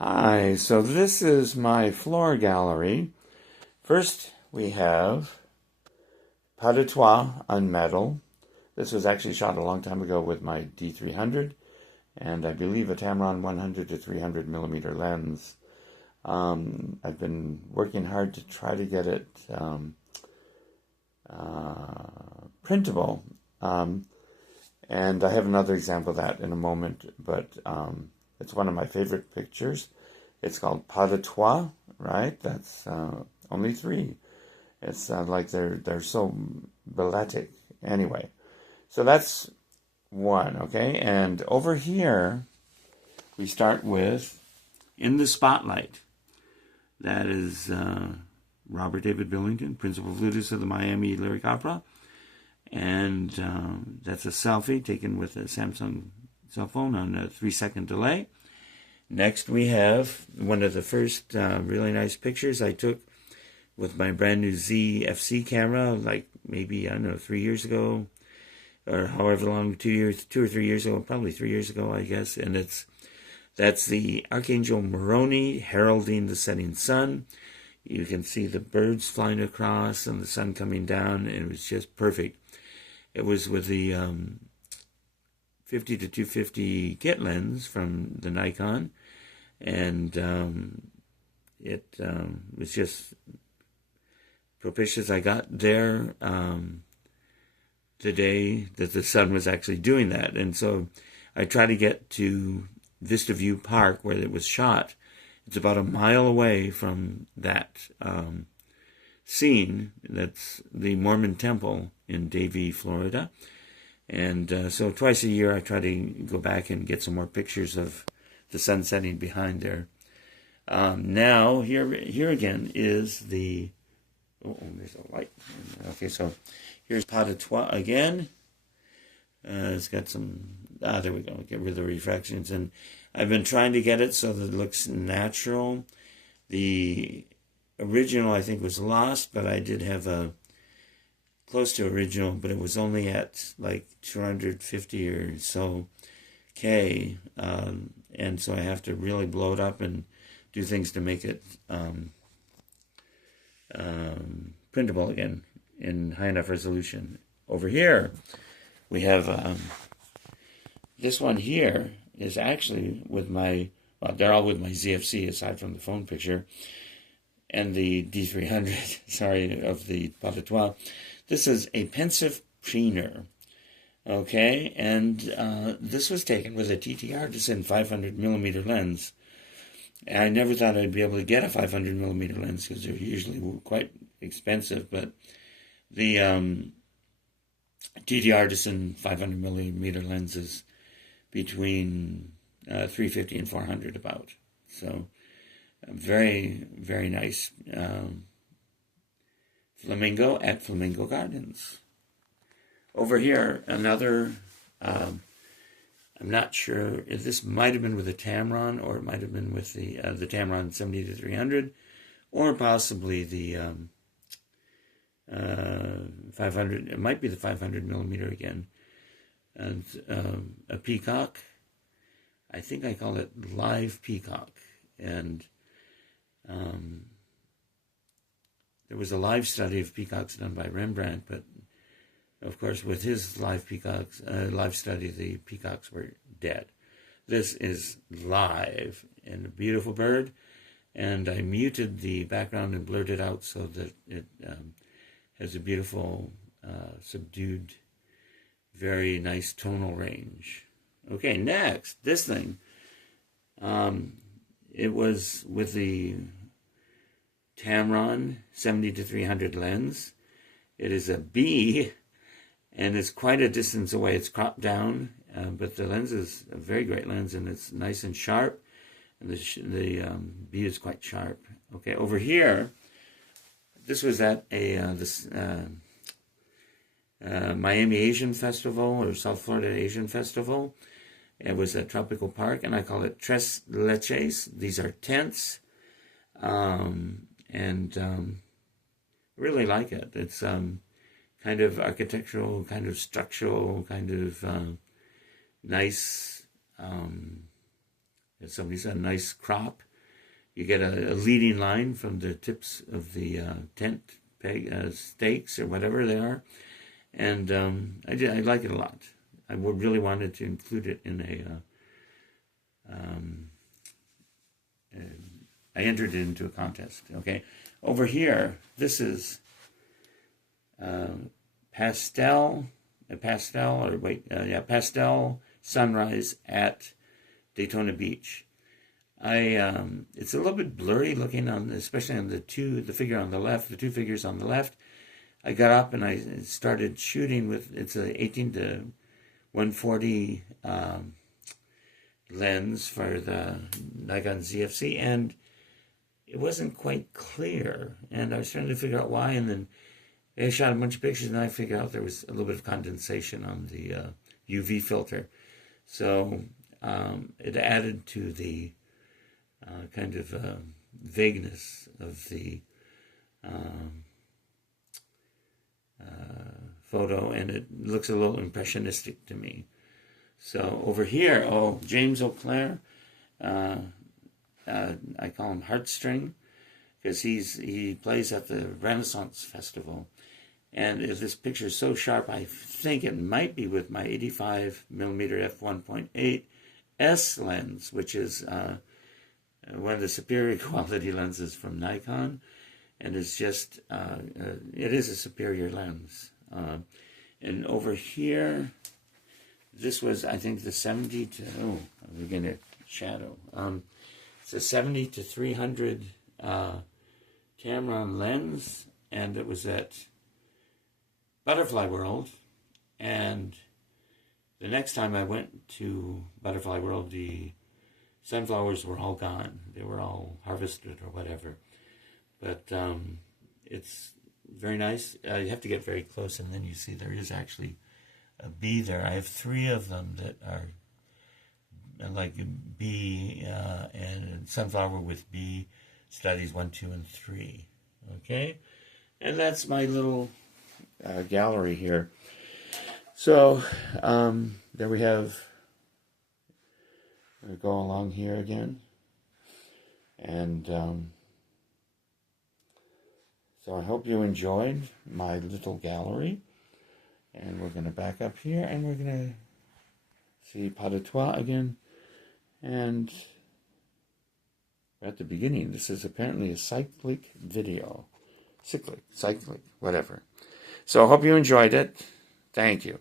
Hi, so this is my floor gallery. First, we have Pas de Trois on metal. This was actually shot a long time ago with my D300 and I believe a Tamron 100 to 300 millimeter lens. I've been working hard to try to get it printable, and I have another example of that in a moment, but it's one of my favorite pictures. It's called Pas de Trois, right? That's only three. It's like they're so balletic. Anyway, so that's one, okay? And over here, we start with In the Spotlight. That is Robert David Billington, principal flutist of the Miami Lyric Opera. And that's a selfie taken with a Samsung cell phone on a 3-second delay. Next, we have one of the first really nice pictures I took with my brand new ZFC camera, like maybe, I don't know, 3 years ago, or however long, 2 or 3 years ago, probably 3 years ago, I guess. And that's the Archangel Moroni heralding the setting sun. You can see the birds flying across and the sun coming down, and it was just perfect. It was with the 50 to 250 kit lens from the Nikon, and it was just propitious. I got there the day that the sun was actually doing that, and so I tried to get to Vista View Park where it was shot. It's about a mile away from that scene. That's the Mormon Temple in Davie, Florida. And so twice a year I try to go back and get some more pictures of the sun setting behind there. Now, here again is the... Oh, there's a light. Okay, so here's Pas de Trois again. It's got some... there we go. Get rid of the refractions. And I've been trying to get it so that it looks natural. The original, I think, was lost, but I did have a close to original, but it was only at like 250 or so K. And so I have to really blow it up and do things to make it printable again in high enough resolution. Over here, we have this one here is actually with my, well, they're all with my ZFC aside from the phone picture and the D300, sorry, of the Pas de Trois. This is a pensive preener, okay? And this was taken with a TT Artisan 500 millimeter lens. I never thought I'd be able to get a 500 millimeter lens because they're usually quite expensive, but the TT Artisan 500 millimeter lenses between 350 and 400 about. So very, very nice flamingo at Flamingo Gardens. Over here, another, I'm not sure if this might have been with the Tamron or it might have been with the Tamron 70 to 300 or possibly the 500, it might be the 500 millimeter again. And a peacock. I think I call it live peacock. And there was a live study of peacocks done by Rembrandt, but of course with his live peacocks, live study, the peacocks were dead. This is live and a beautiful bird, and I muted the background and blurred it out so that it has a beautiful subdued, very nice tonal range. Okay, next, this thing. It was with the Tamron 70 to 300 lens. It is a B, and it's quite a distance away. It's cropped down, but the lens is a very great lens, and it's nice and sharp, and the B is quite sharp. Okay, over here, this was at Miami Asian Festival or South Florida Asian Festival. It was a tropical park, and I call it Tres Leches. These are tents, and really like it. It's kind of architectural, kind of structural, kind of nice, as somebody said, nice crop. you get a leading line from the tips of the tent peg stakes or whatever they are, and I like it a lot. I would really wanted to include it in I entered it into a contest. Okay, over here, this is pastel sunrise at Daytona Beach. It's a little bit blurry looking on, especially on the two figures on the left. I got up and I started shooting with, it's a 18 to 140 lens for the Nikon ZFC, and it wasn't quite clear, and I was trying to figure out why, and then I shot a bunch of pictures, and I figured out there was a little bit of condensation on the UV filter. So it added to the kind of vagueness of the photo, and it looks a little impressionistic to me. So over here, James Auclair, I call him Heartstring, because he plays at the Renaissance Festival. And this picture is so sharp, I think it might be with my 85mm f1.8 S lens, which is one of the superior quality lenses from Nikon, and it's just, it is a superior lens. And over here, this was, I think, the 70 to, we're going to shadow. It's a 70 to 300 Tamron lens, and it was at Butterfly World, and the next time I went to Butterfly World, the sunflowers were all gone. They were all harvested or whatever. But it's very nice. You have to get very close, and then you see there is actually a bee there. I have 3 of them that are like bee and sunflower with bee studies 1, 2, and 3. Okay, and that's my little gallery here. So there we have. I'm going to go along here again, and so I hope you enjoyed my little gallery. And we're going to back up here, and we're going to see Pas de Trois again. And at the beginning, this is apparently a cyclic video. Cyclic, whatever. So I hope you enjoyed it. Thank you.